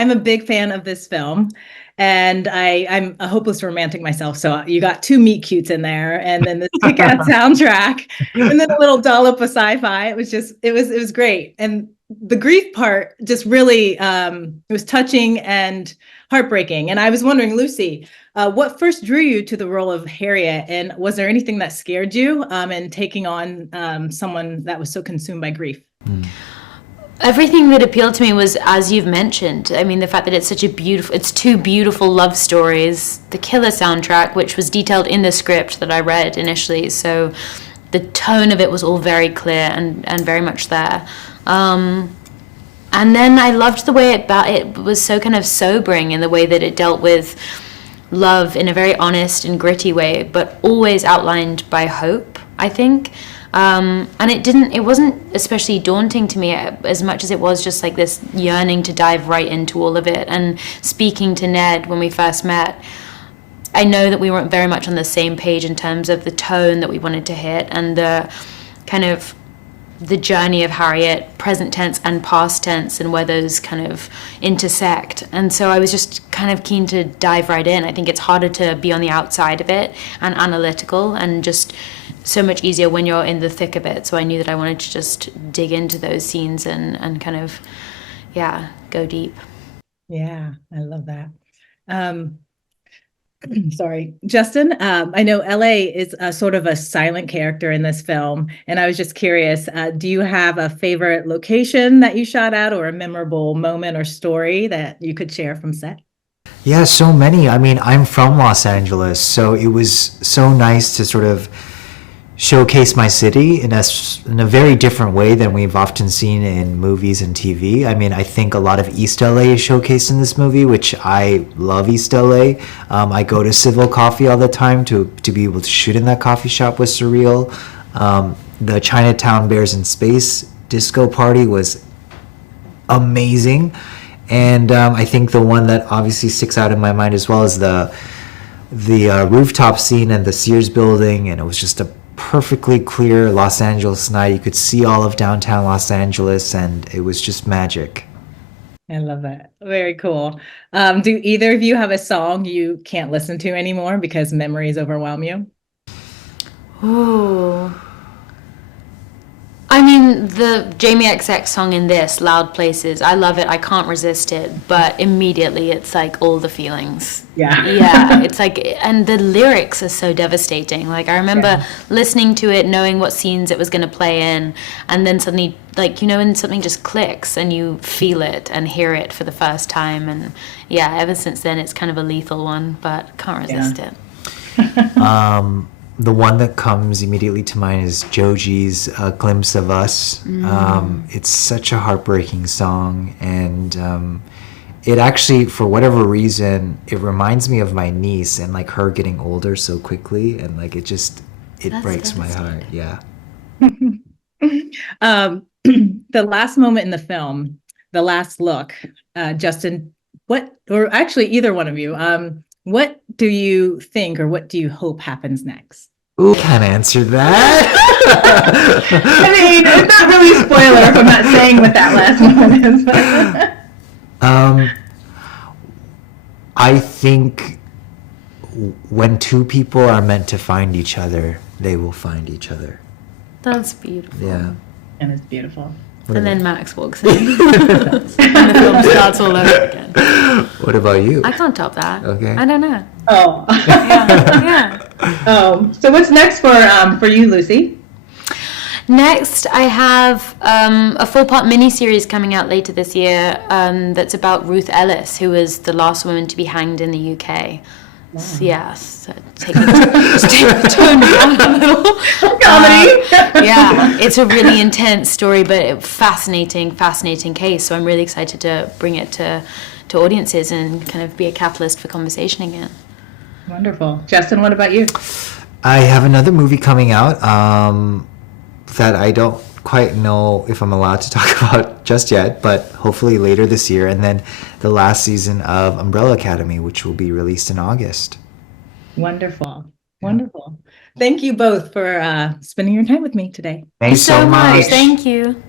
I'm a big fan of this film, and I'm a hopeless romantic myself. So you got two meet cutes in there, and then the kick-ass soundtrack, and then a little dollop of sci-fi. It was great, and the grief part just really it was touching and heartbreaking. And I was wondering, Lucy, what first drew you to the role of Harriet, and was there anything that scared you in taking on someone that was so consumed by grief? Everything that appealed to me was, as you've mentioned, I mean, the fact that it's two beautiful love stories, the killer soundtrack, which was detailed in the script that I read initially, so the tone of it was all very clear and very much there. And then I loved the way it was so kind of sobering in the way that it dealt with love in a very honest and gritty way, but always outlined by hope, I think. And it wasn't especially daunting to me as much as it was just like this yearning to dive right into all of it. And speaking to Ned when we first met, I know that we weren't very much on the same page in terms of the tone that we wanted to hit and the kind of the journey of Harriet, present tense and past tense, and where those kind of intersect. And so I was just kind of keen to dive right in. I think it's harder to be on the outside of it and analytical, and just so much easier when you're in the thick of it. So I knew that I wanted to just dig into those scenes and kind of, go deep. Yeah, I love that. Sorry, Justin. I know LA is a sort of a silent character in this film, and I was just curious, do you have a favorite location that you shot at, or a memorable moment or story that you could share from set? Yeah, so many. I mean, I'm from Los Angeles, so it was so nice to sort of showcase my city in a very different way than we've often seen in movies and TV. I mean, I think a lot of East LA is showcased in this movie, which I love East LA. I go to Civil Coffee all the time to be able to shoot in that coffee shop was surreal. The Chinatown Bears in Space disco party was amazing. And I think the one that obviously sticks out in my mind as well is the rooftop scene and the Sears building, and it was just a perfectly clear Los Angeles night. You could see all of downtown Los Angeles, and it was just magic. I love that. Very cool. Do either of you have a song you can't listen to anymore because memories overwhelm you? Ooh. I mean, the Jamie XX song in this, Loud Places, I love it. I can't resist it. But immediately it's like all the feelings. Yeah. Yeah, it's like, and the lyrics are so devastating. Like, I remember listening to it, knowing what scenes it was going to play in, and then suddenly, like, when something just clicks and you feel it and hear it for the first time. And yeah, ever since then, it's kind of a lethal one, but can't resist it. The one that comes immediately to mind is Joji's Glimpse of Us. It's such a heartbreaking song, and it actually, for whatever reason, it reminds me of my niece and like her getting older so quickly, and like it That's breaks my heart. Yeah. The last moment in the film, the last look, Justin, or actually either one of you, what do you think, or what do you hope happens next? Ooh, can't answer that. I mean, it's not really a spoiler if I'm not saying what that last moment is. I think when two people are meant to find each other, they will find each other. That's beautiful. Yeah. And it's beautiful. And then Max walks in. And the film starts all over again. What about you? I can't top that. Okay. I don't know. Oh. Yeah. So what's next for you, Lucy? Next, I have a 4-part miniseries coming out later this year that's about Ruth Ellis, who was the last woman to be hanged in the UK. Wow. So, yeah, so take the tone down a little. Comedy. Yeah, it's a really intense story, but a fascinating case. So I'm really excited to bring it to audiences and kind of be a catalyst for conversation again. Wonderful. Justin, what about you? I have another movie coming out that I don't quite know if I'm allowed to talk about just yet, but hopefully later this year. And then the last season of Umbrella Academy, which will be released in August. Wonderful. Wonderful. Thank you both for spending your time with me today. Thanks so much. Thank you.